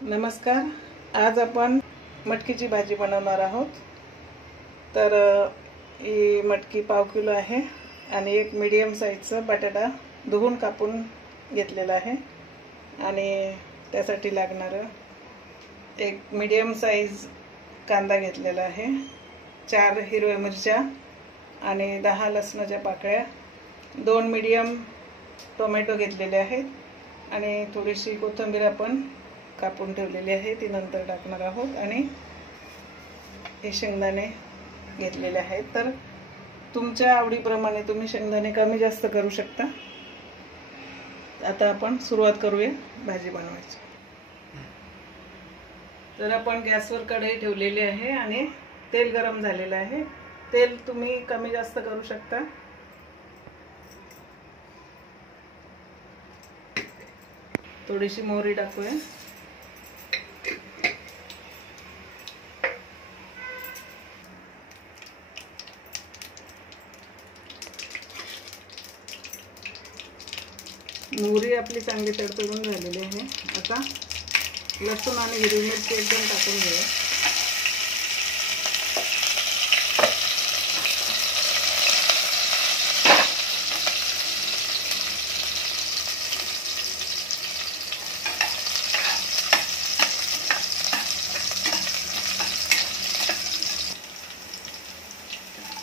नमस्कार। आज आपण मटकीची भाजी बनवणार आहोत। तर ही मटकी पाव किलो आहे आणि एक मीडियम साईजचा बटाटा धुवून कापून घेतलेला आहे आणि त्यासाठी लागणार एक मीडियम साईज कांदा घेतलेला आहे, 4 हिरव्या मिरच्या आणि 10 लसणाच्या पाकळ्या, 2 मीडियम टोमॅटो घेतलेले आहेत आणि थोडीशी कोथिंबीर आपण कापून ठेवलेली आहे, ती नंतर टाकणार आहोत आणि हे शेंगदाणे घेतलेले आहेत। तर तुमच्या आवडीप्रमाणे तुम्ही शेंगदाणे कमी जास्त करू शकता। आता आपण सुरुवात करूया भाजी बनवायची। तर आपण गॅसवर कढई ठेवलेली आहे आणि तेल गरम झालेलं आहे। तेल तुम्ही कमी जास्त करू शकता। थोडीशी मोहरी टाकूया, मोहरी आपली चांगली तडतडून झालेली आहे। आता लसूण आणि हिरवी मिरची एकदम टाकून घेऊया।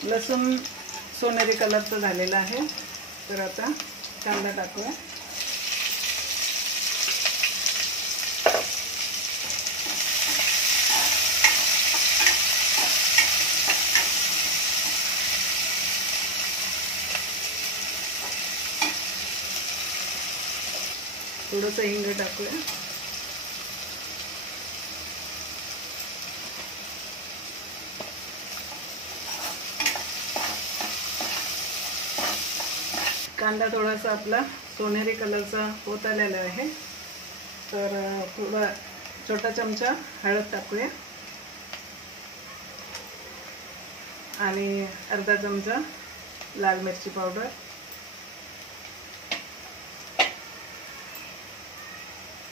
लसूण सोनेरी कलरचं झालेलं आहे। तर आता कांदा टाकूया। थोडंसं हिंग टाकूया। कांदा थोडासा आपला सोनेरी कलरचा होत आलेला आहे। तर थोडा छोटा चमचा हळद टाकूया आणि अर्धा चमचा लाल मिरची पावडर,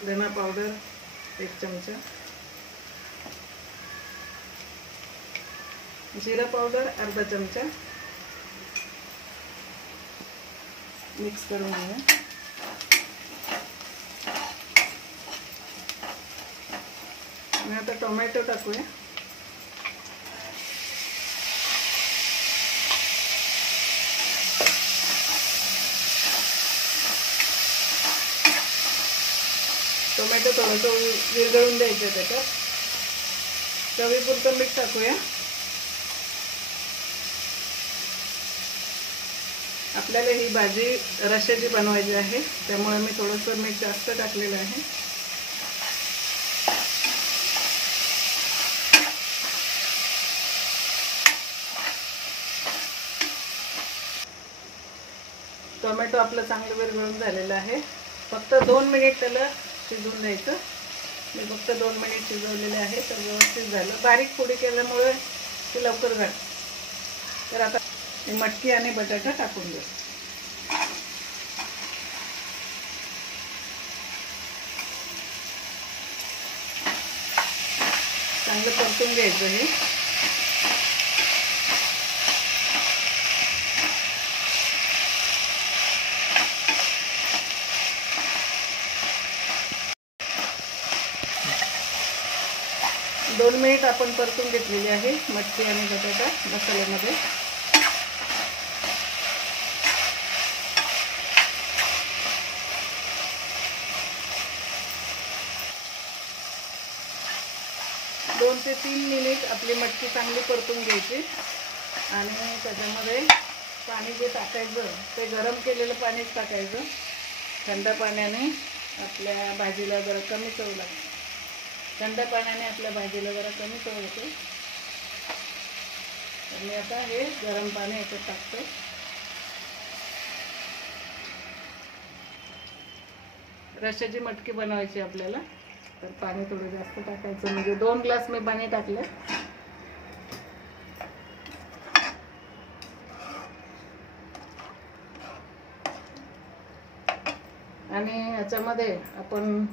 धना पावडर 1 चमचा, जीरा पावडर अर्धा चमचा, मिक्स करून घेऊया। आणि आता टोमॅटो टाकूया। टोमॅटो थोडंसं विरघळून द्यायचं, त्याच्यात चवीपुरतं मीठ टाकूया। आपल्याला ही भाजी रश्श्याची बनवायची आहे, त्यामुळे मी थोडंसं मीठ जास्त टाकलेलं आहे। टोमॅटो आपलं चांगलं विरघळून झालेलं आहे। फक्त 2 मिनिट त्याला शिजवून द्यायचं। मी फक्त 2 मिनिट शिजवलेले आहे, तर व्यवस्थित झालं। बारीक फोडी केल्यामुळे ते लवकर झालं। तर आता मटकी आणि बटाटा टाकून देऊ। चांगलं परतून घ्यायचं हे। दोन मिनिट आपण परतून घेतलेली आहे मटकी आणि बटाटा मसाल्यामध्ये। दोन ते 3 मिनिट आपली मटकी चांगली परतून घ्यायची आणि त्याच्यामध्ये पाणी जे टाकायचं ते गरम केलेलं पाणीच टाकायचं। थंड पाण्याने आपल्या भाजीला जरा कमी चव लागते। थंड पाण्याने आपल्या भाजीला जरा कमी चव येते। तर मी आता हे गरम पाणी याच्यात टाकतो। रश्श्याची मटकी बनवायची आपल्याला, तर पाणी थोडं जास्त टाकायचं। म्हणजे 2 ग्लास मी पाणी टाकलं। आणि याच्यामध्ये आपण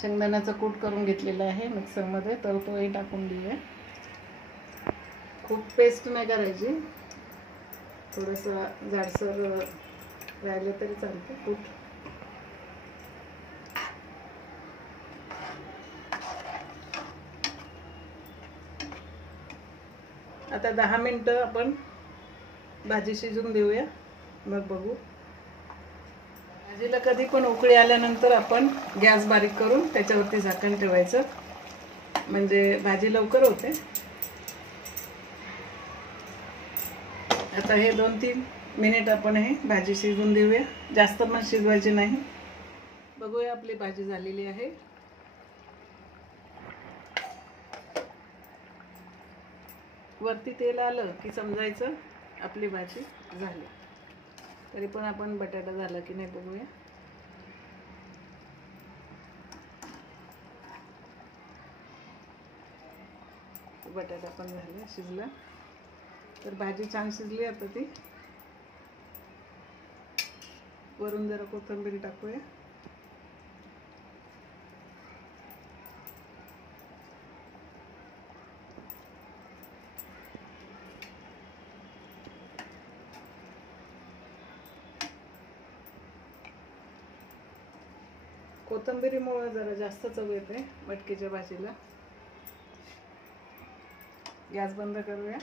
शेंगदाण्याचं कूट करून घेतलेलं आहे मिक्सरमध्ये, तर तोही टाकून देऊया. खूप पेस्ट नाही करायची, थोडंसं जाडसर राहिलं तरी चालतं कूट. आता 10 मिनटं आपण भाजी शिजून देऊया, मग बघू. भाजीला कधी पण उकळी आल्यानंतर आपण गॅस बारीक करून त्याच्यावरती झाकण ठेवायचं, म्हणजे भाजी लवकर होते. आता हे 2-3 मिनिट आपण हे भाजी शिजून देऊया, जास्त पण शिजवायची नाही. बघूया आपली भाजी झालेली आहे. वरती तेल आलं की समजायचं आपली भाजी झाली. तरी पण आपण बटाटा झाला की नाही बघूया. बटाटा पण झाला, शिजला. तर भाजी छान शिजली. आता ती वरून जरा कोथिंबीर टाकूया. कोथिंबीरीमुळे जरा जास्त चव येते मटकीच्या भाजीला. गॅस बंद करूया.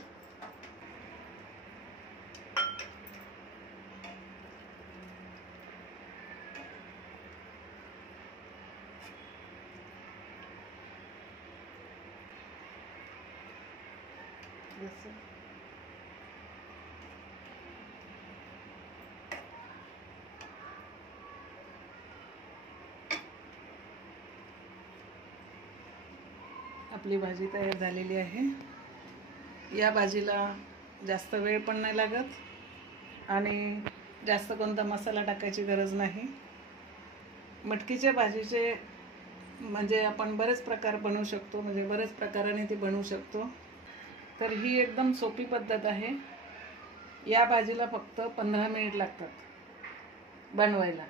आपली भाजी तयार झालेली आहे. या भाजीला जास्त वेळ पण नाही लागत आणि जास्त कोणता मसाला टाकायची गरज नाही. मटकीच्या भाजीचे म्हणजे आपण बरेच प्रकार बनवू शकतो, म्हणजे बरेच प्रकाराने ती बनवू शकतो. तर ही एकदम सोपी पद्धत आहे. या भाजीला फक्त 15 मिनिट लागतात बनवायला.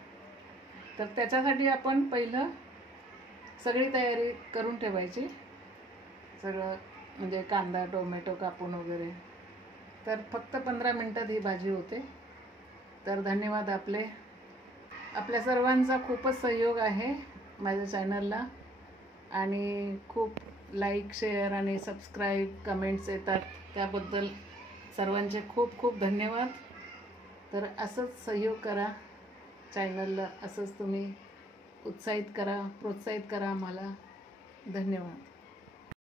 तर त्याच्यासाठी आपण पहिलं सगळी तयारी करून ठेवायची, सगळं म्हणजे कांदा टोमॅटो कापून वगैरे. तर फक्त 15 मिनिटात ही भाजी होते. तर धन्यवाद. आपल्या सर्वांचा खूपच सहयोग आहे माझ्या चॅनलला, आणि खूप लाईक शेअर आणि सबस्क्राईब कमेंट्स येतात, त्याबद्दल सर्वांचे खूप खूप धन्यवाद. तर असंच सहयोग करा चॅनलला, असंच तुम्ही उत्साहित करा, प्रोत्साहित करा आम्हाला. धन्यवाद.